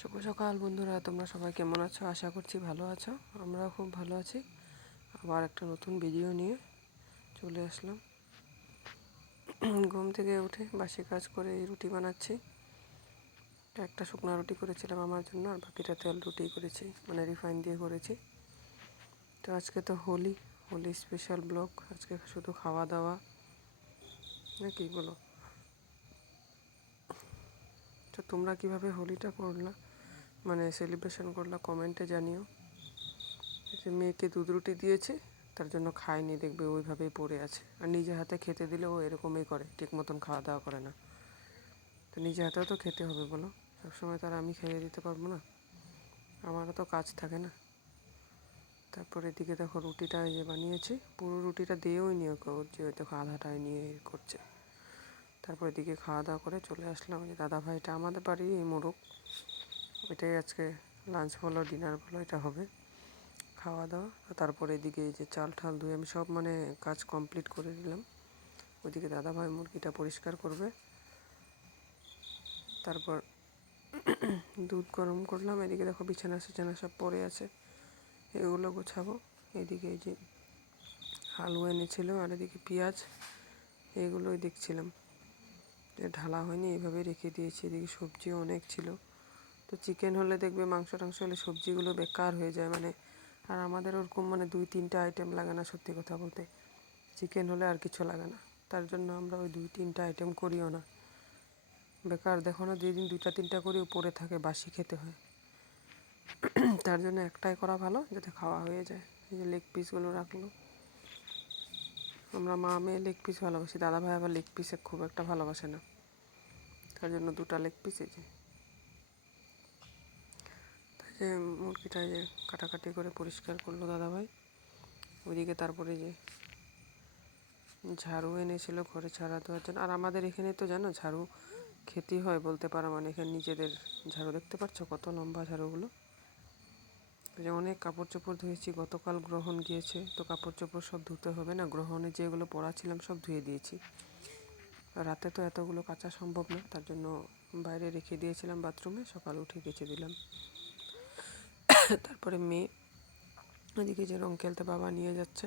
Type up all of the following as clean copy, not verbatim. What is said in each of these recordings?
শুভ সকাল বন্ধুরা, তোমরা সবাই কেমন আছো? আশা করছি ভালো আছো। আমরাও খুব ভালো আছি। আবার একটা নতুন ভিডিও নিয়ে চলে আসলাম। ঘুম থেকে উঠে বাসি কাজ করে এই রুটি বানাচ্ছি। একটা শুকনো রুটি করেছিলাম আমার জন্য, আর বাকিটা তেল রুটি করেছি, মানে রিফাইন দিয়ে করেছি। তো আজকে তো হোলি স্পেশাল ব্লগ। আজকে শুধু খাওয়া দাওয়া, না কি বলো? তো তোমরা কিভাবে হোলিটা করলা, মানে সেলিব্রেশন করলা, কমেন্টে জানিও। যে মেয়েকে দুধ রুটি দিয়েছে, তার জন্য খায়নি, দেখবে ওইভাবেই পড়ে আছে। আর নিজে হাতে খেতে দিলে ও এরকমই করে, ঠিক মতন খাওয়া দাওয়া করে না। তো নিজে হাতেও তো খেতে হবে বলো, সবসময় তার আমি খাইয়ে দিতে পারবো না, আমারও তো কাজ থাকে না। তারপর এদিকে দেখো রুটিটা যে বানিয়েছি, পুরো রুটিটা দিয়েও নিয়ে ওর যে দেখো আধাটায় নিয়ে করছে। তারপর এদিকে খাওয়া দাওয়া করে চলে আসলাম। যে দাদা ভাইটা আমাদের বাড়ির এই মোড়ক, এটাই আজকে লাঞ্চ বলো ডিনার বলো এটা হবে খাওয়া দাওয়া। তারপরে এদিকে এই যে চাল ঠাল ধুয়ে আমি সব মানে কাজ কমপ্লিট করে দিলাম। ওইদিকে দাদাভাই মুরগিটা পরিষ্কার করবে। তারপর দুধ গরম করলাম। এদিকে দেখো বিছানা সব পড়ে আছে, এগুলো গোছাবো। এদিকে এই যে আলু এনেছিল, আর এদিকে পেঁয়াজ, এগুলোই দেখছিলাম যে ঢালা হয়নি, এইভাবে রেখে দিয়েছি। এদিকে সবজিও অনেক ছিল। তো চিকেন হলে দেখবে, মাংস টাংস হলে সবজিগুলো বেকার হয়ে যায়, মানে আর আমাদের ওরকম মানে 2-3টা আইটেম লাগে না, সত্যি কথা বলতে। চিকেন হলে আর কিছু লাগে না, তার জন্য আমরা ওই 2-3টা আইটেম করিও না। বেকার দেখো না, যেদিন 2-3টা করি পড়ে থাকে, বাসি খেতে হয়। তার জন্য একটাই করা ভালো, যাতে খাওয়া হয়ে যায়। এই যে লেগ পিসগুলো রাখলো, আমরা মা মেয়ে লেগ পিস ভালোবাসি, দাদাভাই আবার লেগ পিসে খুব একটা ভালোবাসে না, তার জন্য 2টা লেগ পিস। এই যে মুরগিটা যে কাটাকাটি করে পরিষ্কার করলো দাদাভাই। ওইদিকে তারপরে যে ঝাড়ু এনেছিল ঘরে ঝাড়া দেওয়ার জন্য। আর আমাদের এখানে তো জানো ঝাড়ু খেতে হয় বলতে পারো, মানে এখানে নিজেদের ঝাড়ু, দেখতে পাচ্ছ কত লম্বা ঝাড়ুগুলো। যে অনেক কাপড় চোপড় ধুয়েছি, গতকাল গ্রহণ গিয়েছে, তো কাপড় চোপড় সব ধুতে হবে না, গ্রহণে যেগুলো পরা ছিলাম সব ধুয়ে দিয়েছি। রাতে তো এতগুলো কাচা সম্ভব না, তার জন্য বাইরে রেখে দিয়েছিলাম বাথরুমে, সকালে উঠে কেচে দিলাম। তারপরে মেয়ে ওইদিকে যে রং খেলতে বাবা নিয়ে যাচ্ছে।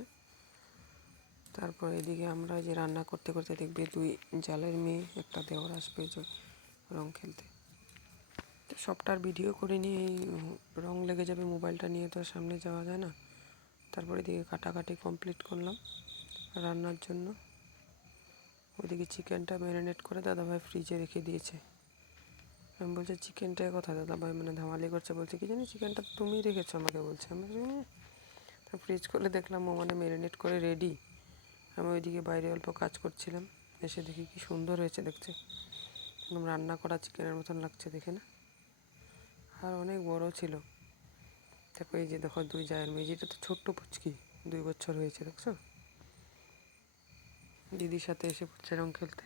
তারপর এদিকে আমরা যে রান্না করতে করতে দেখবে 2 জালের মেয়ে একটা দেওর আসবে যে রং খেলতে। তো সবটার ভিডিও করে নিয়ে রং লেগে যাবে, মোবাইলটা নিয়ে তো সামনে যাওয়া যায় না। তারপর এদিকে কাটাকাটি কমপ্লিট করলাম রান্নার জন্য। ওইদিকে চিকেনটা ম্যারিনেট করে দাদাভাই ফ্রিজে রেখে দিয়েছে। আমি বলছি চিকেনটার কথা, দাদাভাই মানে ধামালি করছে, বলছে কি জানি চিকেনটা তুমি রেখেছো আমাকে, বলছে। আমি তো ফ্রিজ খুলে দেখলাম ও মানে ম্যারিনেট করে রেডি। আমি ওইদিকে বাইরে অল্প কাজ করছিলাম, এসে দেখি কি সুন্দর হয়েছে দেখতে, একদম রান্না করা চিকেনের মতন লাগছে দেখে না, আর অনেক বড় ছিল। তারপর এই যে দেখো 2 জায়ের মেজিটা তো ছোট্ট পুচকি, 2 বছর হয়েছে, দেখছো দিদির সাথে এসে পড়ছে রং খেলতে।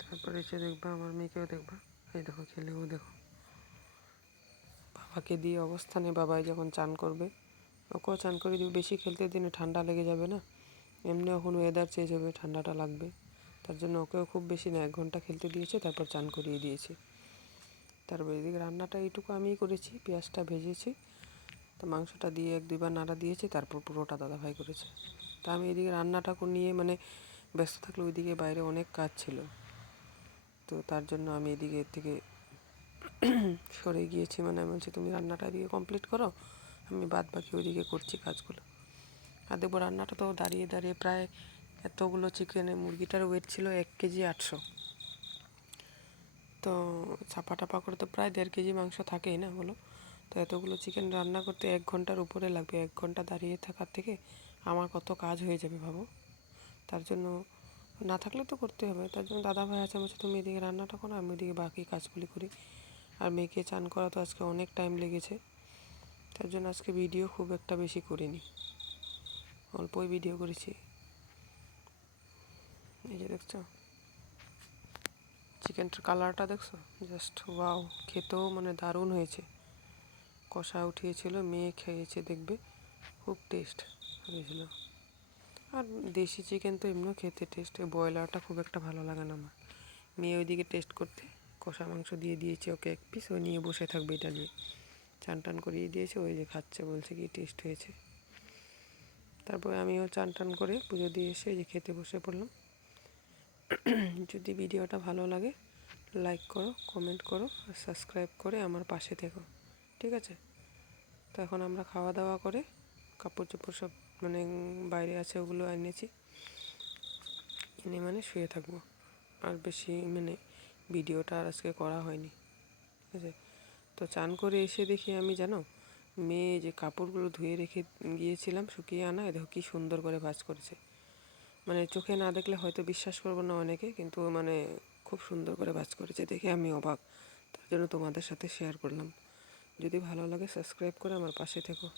তারপরে এসে দেখবা আমার মেয়েকেও দেখবা, এই দেখো খেলেও দেখো। বাবাকে দিয়ে অবস্থা নেই, বাবাই যখন চান করবে ওকেও চান করে দিবে। বেশি খেলতে দিনে ঠান্ডা লেগে যাবে না, এমনি এখন ওয়েদার চেঞ্জ হবে, ঠান্ডাটা লাগবে, তার জন্য ওকেও খুব বেশি না 1 ঘন্টা খেলতে দিয়েছে, তারপর চান করিয়ে দিয়েছি। তারপর এদিকে রান্নাটা এইটুকু আমিই করেছি, পেঁয়াজটা ভেজেছি, তো মাংসটা দিয়ে 1-2 বার নাড়া দিয়েছি, তারপর পুরোটা দাদাভাই করেছে। তা আমি এদিকে রান্নাটা নিয়ে মানে ব্যস্ত থাকলে, ওইদিকে বাইরে অনেক কাজ ছিল, তো তার জন্য আমি এদিকে থেকে সরে গিয়েছি। মানে আমি বলছি তুমি রান্নাটা এদিকে কমপ্লিট করো, আমি বাদ বাকি ওইদিকে করছি কাজগুলো। আর দেখবো রান্নাটা তো দাঁড়িয়ে দাঁড়িয়ে প্রায় এতগুলো চিকেনে, মুরগিটার ওয়েট ছিল 1 কেজি 800, তো ছাপা টাপা করে তো প্রায় 1.5 কেজি মাংস থাকেই না বলো। তো এতগুলো চিকেন রান্না করতে 1 ঘন্টার উপরে লাগবে। 1 ঘন্টা দাঁড়িয়ে থাকার থেকে আমার কত কাজ হয়ে যাবে ভাবো। তার জন্য না থাকলে তো করতে হবে, তার জন্য দাদাভাই আছে, বলছে তুমি এদিকে রান্নাটা করো, আমি ওদিকে বাকি কাজগুলি করি। আর মেয়েকে চান করা তো আজকে অনেক টাইম লেগেছে, তার জন্য আজকে ভিডিও খুব একটা বেশি করিনি, অল্পই ভিডিও করেছি। এই যে দেখছো চিকেনটার কালারটা দেখছো, জাস্ট ওয়াও, খেতেও মানে দারুণ হয়েছে, কষা উঠিয়েছিল, মেয়ে খেয়েছে দেখবে, খুব টেস্ট হয়েছিল। আর দেশি চিকেন তো এমনিও খেতে টেস্ট, ব্রয়লারটা খুব একটা ভালো লাগে না আমার। মেয়ে ওইদিকে টেস্ট করতে কষা মাংস দিয়ে দিয়েছি ওকে এক পিস, ও নিয়ে বসে থাকবে এটা নিয়ে। চান টান করিয়ে দিয়েছে, ওই যে খাচ্ছে, বলছে কি টেস্ট হয়েছে। তারপরে আমিও চান টান করে পুজো দিয়ে এসে এই যে খেতে বসে পড়লাম। যদি ভিডিওটা ভালো লাগে লাইক করো, কমেন্ট করো আর সাবস্ক্রাইব করে আমার পাশে থেকো, ঠিক আছে? তো এখন আমরা খাওয়া দাওয়া করে কাপড় চোপড় সব মানে বাইরে আছে ওগুলো এনেছি, এনে মানে শুয়ে থাকবো। আর বেশি মানে ভিডিওটা আর আজকে করা হয়নি, ঠিক আছে? তো চান করে এসে দেখি আমি, জানো, মেয়ে যে কাপড়গুলো ধুয়ে রেখে গিয়েছিলাম শুকিয়ে আনা, দেখো কী সুন্দর করে ভাঁজ করেছে। মানে চোখে না দেখলে হয়তো বিশ্বাস করবো না অনেকে, কিন্তু মানে খুব সুন্দর করে ভাঁজ করেছে, দেখে আমি অবাক। তার জন্য তোমাদের সাথে শেয়ার করলাম। যদি ভালো লাগে সাবস্ক্রাইব করে আমার পাশে থেকো।